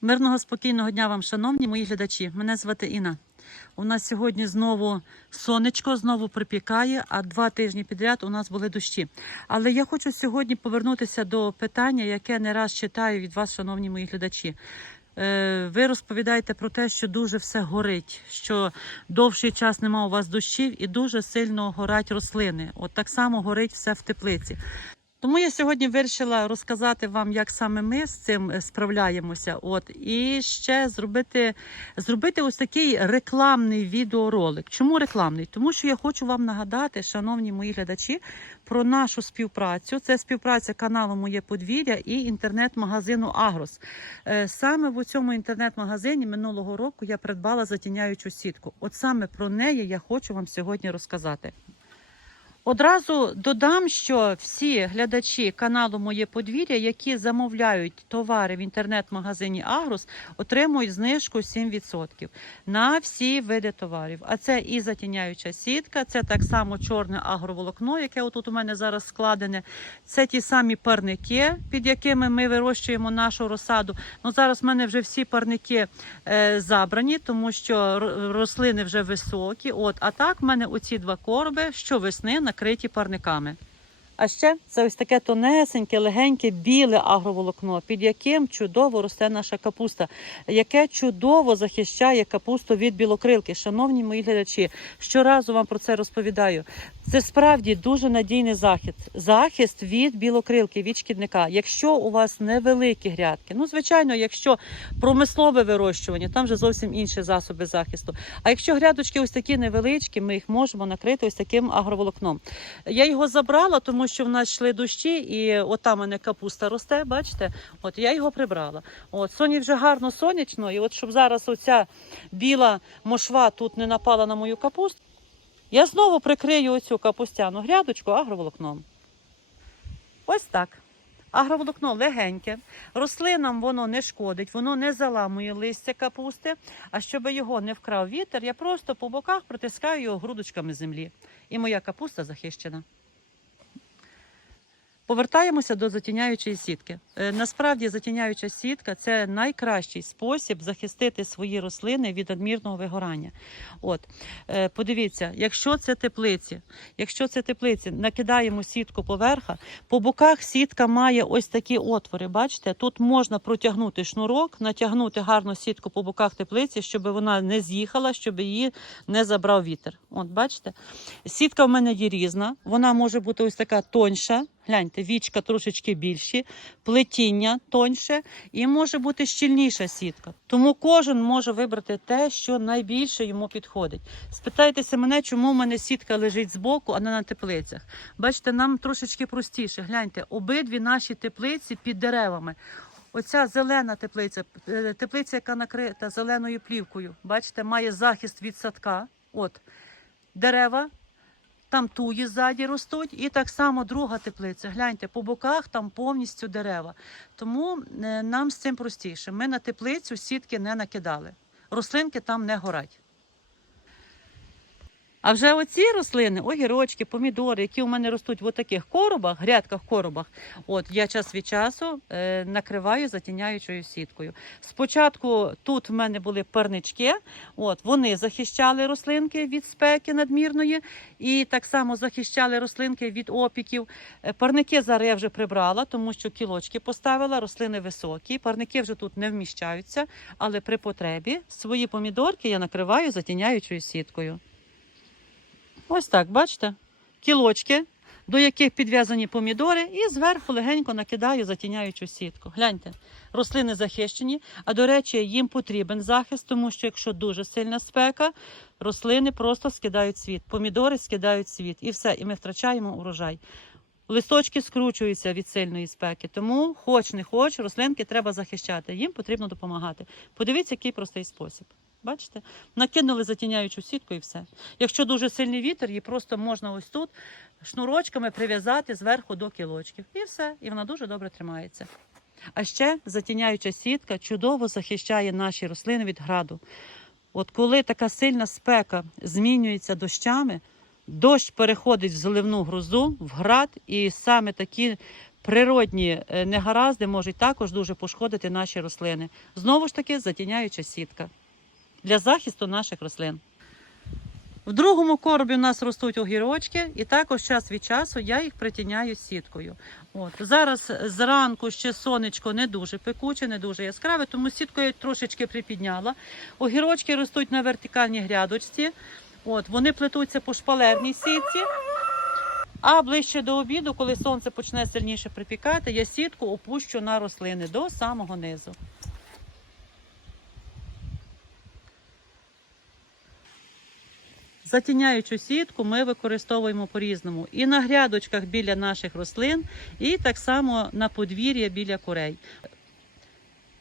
Мирного спокійного дня вам, шановні мої глядачі. Мене звати Інна. У нас сьогодні знову сонечко, знову припікає, а два тижні підряд у нас були дощі. Але я хочу сьогодні повернутися до питання, яке не раз читаю від вас, шановні мої глядачі. Е, Ви розповідаєте про те, що дуже все горить, що довший час нема у вас дощів і дуже сильно горять рослини. От так само горить все в теплиці. Тому я сьогодні вирішила розказати вам, як саме ми з цим е, справляємося. От і ще зробити, зробити ось такий рекламний відеоролик. Чому рекламний? Тому що я хочу вам нагадати, шановні мої глядачі, про нашу співпрацю. Це співпраця каналу Моє подвір'я і інтернет-магазину Агрос. Е, Саме в цьому інтернет-магазині минулого року я придбала затіняючу сітку. От саме про неї я хочу вам сьогодні розказати. Одразу додам, що всі глядачі каналу Моє подвір'я, які замовляють товари в інтернет-магазині Агрос, отримують знижку 7% на всі види товарів. А це і затіняюча сітка, це так само чорне агроволокно, яке отут у мене зараз складене. Це ті самі парники, під якими ми вирощуємо нашу розсаду. Ну зараз в мене вже всі парники е, забрані, тому що рослини вже високі. От, а так в мене оці два короби щовесни накриті парниками. А ще це ось таке тонесеньке, легеньке, біле агроволокно, під яким чудово росте наша капуста, яке чудово захищає капусту від білокрилки. Шановні мої глядачі, щоразу вам про це розповідаю. Це справді дуже надійний захист. Захист від білокрилки, від шкідника. Якщо у вас невеликі грядки, ну звичайно, якщо промислове вирощування, там вже зовсім інші засоби захисту. А якщо грядочки ось такі невеличкі, ми їх можемо накрити ось таким агроволокном. Я його забрала, тому що в нас йшли дощі, і от там у мене капуста росте, бачите? От я його прибрала. От соні вже гарно сонячно, і от щоб зараз оця біла мошва тут не напала на мою капусту, я знову прикрию оцю капустяну грядочку агроволокном. Ось так. Агроволокно легеньке, рослинам воно не шкодить, воно не заламує листя капусти. А щоб його не вкрав вітер, я просто по боках притискаю його грудочками землі. І моя капуста захищена. Повертаємося до затіняючої сітки. Е, Насправді затіняюча сітка це найкращий спосіб захистити свої рослини від надмірного вигорання. От е, подивіться, якщо це теплиці, якщо це теплиці, накидаємо сітку поверха, по боках сітка має ось такі отвори. Бачите, тут можна протягнути шнурок, натягнути гарну сітку по боках теплиці, щоб вона не з'їхала, щоб її не забрав вітер. От бачите, сітка в мене є різна, вона може бути ось така тоньша. Гляньте, вічка трошечки більші, плетіння тоньше і може бути щільніша сітка. Тому кожен може вибрати те, що найбільше йому підходить. Спитайтеся мене, чому в мене сітка лежить збоку, а не на теплицях. Бачите, нам трошечки простіше. Гляньте, обидві наші теплиці під деревами. Оця зелена теплиця, е, теплиця, яка накрита зеленою плівкою, бачите, має захист від садка. От дерева там туї ззаді ростуть, і так само друга теплиця. Гляньте, по боках там повністю дерева. Тому е, нам з цим простіше. Ми на теплицю сітки не накидали. Рослинки там не горять. А вже оці рослини, огірочки, помідори, які у мене ростуть в таких коробах, грядках коробах, от я час від часу е, накриваю затіняючою сіткою. Спочатку тут в мене були парнички, от вони захищали рослинки від спеки надмірної, і так само захищали рослинки від опіків. Е, Парники зараз я вже прибрала, тому що кілочки поставила, рослини високі. Парники вже тут не вміщаються, але при потребі свої помідорки я накриваю затіняючою сіткою. Ось так, бачите? Кілочки, до яких підв'язані помідори, і зверху легенько накидаю затіняючу сітку. Гляньте, рослини захищені, а до речі, їм потрібен захист, тому що якщо дуже сильна спека, рослини просто скидають світ, помідори скидають світ, і все, і ми втрачаємо урожай. Листочки скручуються від сильної спеки, тому хоч не хоч, рослинки треба захищати. Їм потрібно допомагати. Подивіться, який простий спосіб. Бачите? Накинули затіняючу сітку і все. Якщо дуже сильний вітер, її просто можна ось тут шнурочками прив'язати зверху до кілочків. І все, і вона дуже добре тримається. А ще затіняюча сітка чудово захищає наші рослини від граду. От коли така сильна спека змінюється дощами, дощ переходить в заливну грозу, в град, і саме такі природні е, негаразди можуть також дуже пошкодити наші рослини. Знову ж таки, затіняюча сітка для захисту наших рослин. В другому коробі у нас ростуть огірочки, і також час від часу я їх притіняю сіткою. От. Зараз зранку ще сонечко не дуже пекуче, не дуже яскраве, тому сітку я трошечки припідняла. Огірочки ростуть на вертикальній грядочці. От, вони плетуться по шпалерній сітці. А ближче до обіду, коли сонце почне сильніше припікати, я сітку опущу на рослини до самого низу. Затіняючу сітку ми використовуємо по-різному і на грядочках біля наших рослин, і так само на подвір'я біля курей.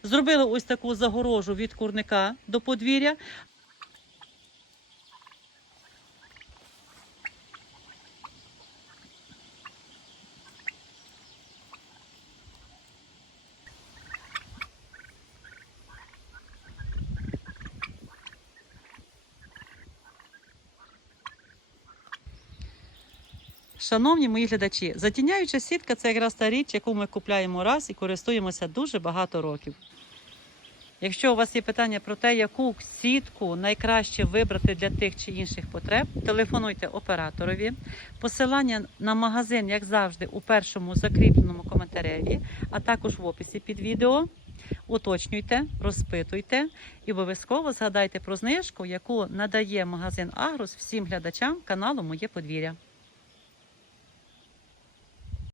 Зробили ось таку загорожу від курника до подвір'я. Шановні мої глядачі, затіняюча сітка це якраз та річ, яку ми купляємо раз і користуємося дуже багато років. Якщо у вас є питання про те, яку сітку найкраще вибрати для тих чи інших потреб, телефонуйте операторові. Посилання на магазин, як завжди, у першому закріпленому коментареві, а також в описі під відео. Уточнюйте, розпитуйте і обов'язково згадайте про знижку, яку надає магазин Агрос всім глядачам каналу Моє подвір'я.